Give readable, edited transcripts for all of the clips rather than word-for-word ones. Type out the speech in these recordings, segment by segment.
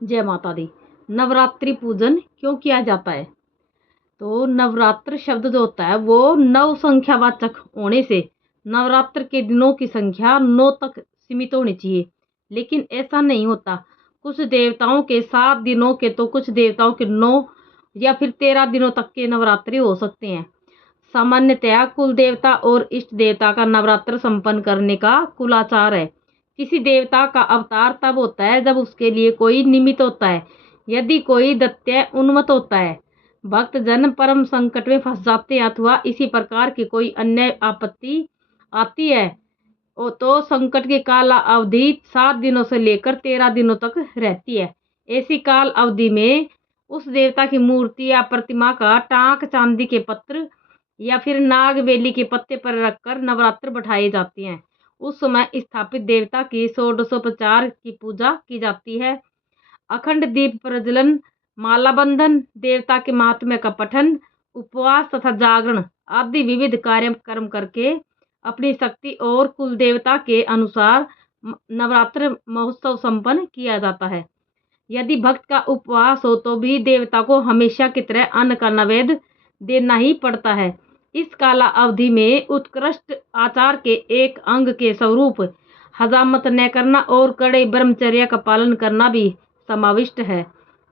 जय माता दी। नवरात्रि पूजन क्यों किया जाता है? तो नवरात्र शब्द जो होता है वो नव संख्यावाचक होने से नवरात्र के दिनों की संख्या 9 तक सीमित होनी चाहिए, लेकिन ऐसा नहीं होता। कुछ देवताओं के 7 दिनों के तो कुछ देवताओं के 9 या फिर 13 दिनों तक के नवरात्रि हो सकते हैं। सामान्यतया कुल देवता और इष्ट देवता का नवरात्र संपन्न करने का कुलाचार है। किसी देवता का अवतार तब होता है जब उसके लिए कोई निमित्त होता है, यदि कोई दैत्य उन्मत्त होता है, भक्त जन परम संकट में फंस जाते हैं अथवा इसी प्रकार की कोई अन्य आपत्ति आती है तो संकट की काल अवधि 7 दिनों से लेकर 13 दिनों तक रहती है। ऐसी काल अवधि में उस देवता की मूर्ति या प्रतिमा का टांक चांदी के पत्र या फिर नागबेली के पत्ते पर रखकर नवरात्र बैठाए जाते हैं। उस समय स्थापित देवता की षोडशोपचार की पूजा की जाती है। अखंड दीप प्रज्वलन, माला बंधन, देवता के महात्म्य का पठन, उपवास तथा जागरण आदि विविध कार्यक्रम करके अपनी शक्ति और कुल देवता के अनुसार नवरात्र महोत्सव संपन्न किया जाता है। यदि भक्त का उपवास हो तो भी देवता को हमेशा की तरह अन्न का नैवेद्य देना ही पड़ता है। इस काला अवधि में उत्कृष्ट आचार के एक अंग के स्वरूप हजामत न करना और कड़े ब्रह्मचर्य का पालन करना भी समाविष्ट है।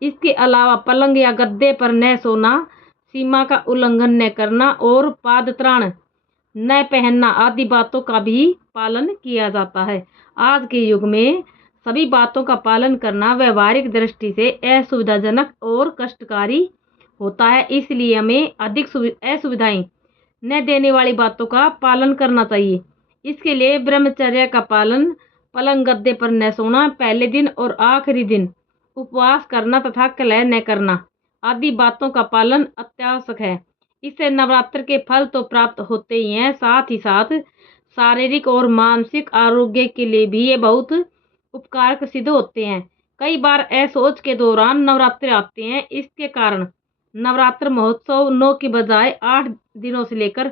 इसके अलावा पलंग या गद्दे पर न सोना, सीमा का उल्लंघन न करना और पादत्राण न पहनना आदि बातों का भी पालन किया जाता है। आज के युग में सभी बातों का पालन करना व्यवहारिक दृष्टि से असुविधाजनक और कष्टकारी होता है, इसलिए हमें अधिक असुविधाएं न देने वाली बातों का पालन करना चाहिए। इसके लिए ब्रह्मचर्य का पालन, पलंग गद्दे पर न सोना, पहले दिन और आखिरी दिन उपवास करना तथा कलह न करना आदि बातों का पालन अत्यावश्यक है। इससे नवरात्र के फल तो प्राप्त होते ही हैं, साथ ही साथ शारीरिक और मानसिक आरोग्य के लिए भी ये बहुत उपकारक सिद्ध होते हैं। कई बार असोच के दौरान नवरात्र आते हैं, इसके कारण नवरात्र महोत्सव 9 की बजाय 8 दिनों से लेकर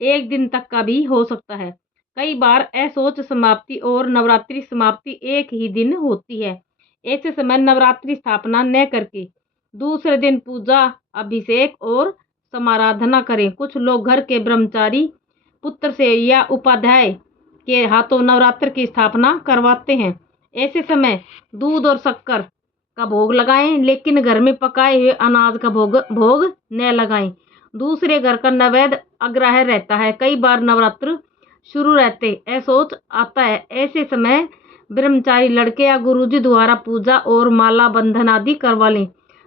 1 दिन तक का भी हो सकता है। कई बार असोच समाप्ति और नवरात्रि समाप्ति एक ही दिन होती है। ऐसे समय नवरात्रि स्थापना न करके दूसरे दिन पूजा, अभिषेक और समाराधना करें। कुछ लोग घर के ब्रह्मचारी पुत्र से या उपाध्याय के हाथों नवरात्र की स्थापना करवाते हैं। ऐसे समय दूध और शक्कर का भोग लगाएं, लेकिन घर में पकाए हुए अनाज का भोग न लगाएं। दूसरे घर का नैवेद्य अग्राह्य रहता है। कई बार नवरात्र शुरू रहते असोच आता है। ऐसे समय ब्रह्मचारी लड़के या गुरुजी द्वारा पूजा और माला बंधन आदि करवा लें।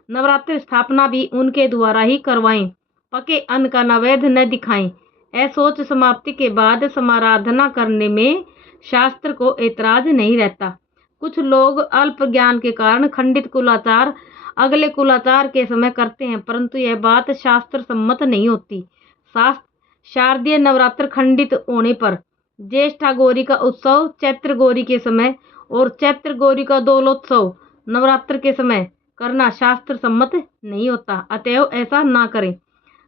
नवरात्र स्थापना भी उनके द्वारा ही करवाएं। पके अन्न का नैवेद्य न दिखाएं। असोच समाप्ति के बाद समाराधना करने में शास्त्र को ऐतराज नहीं रहता। कुछ लोग अल्प ज्ञान के कारण खंडित कुलाचार अगले कुलाचार के समय करते हैं, परंतु यह बात शास्त्र सम्मत नहीं होती। शारदीय नवरात्र खंडित होने पर ज्येष्ठा गौरी का उत्सव चैत्र गौरी के समय और चैत्र गौरी का दोलोत्सव नवरात्र के समय करना शास्त्र सम्मत नहीं होता, अतएव ऐसा ना करें।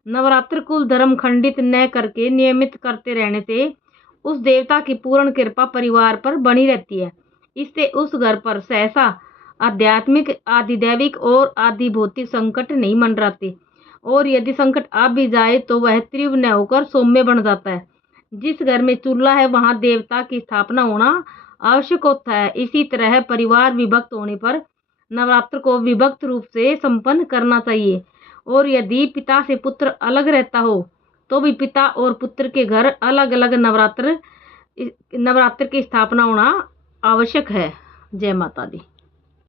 नवरात्र कुल धर्म खंडित न करके नियमित करते रहने से उस देवता की पूर्ण कृपा परिवार पर बनी रहती है। इससे उस घर पर सहसा आध्यात्मिक, आधिदैविक और आदि भौतिक संकट नहीं मंडराते, और यदि संकट आ भी जाए तो वह तीव्र न होकर सौम्य बन जाता है। जिस घर में चूल्हा है वहां देवता की स्थापना होना आवश्यक होता है। इसी तरह परिवार विभक्त होने पर नवरात्र को विभक्त रूप से संपन्न करना चाहिए, और यदि पिता से पुत्र अलग रहता हो तो भी पिता और पुत्र के घर अलग अलग नवरात्र की स्थापना होना आवश्यक है। जय माता दी।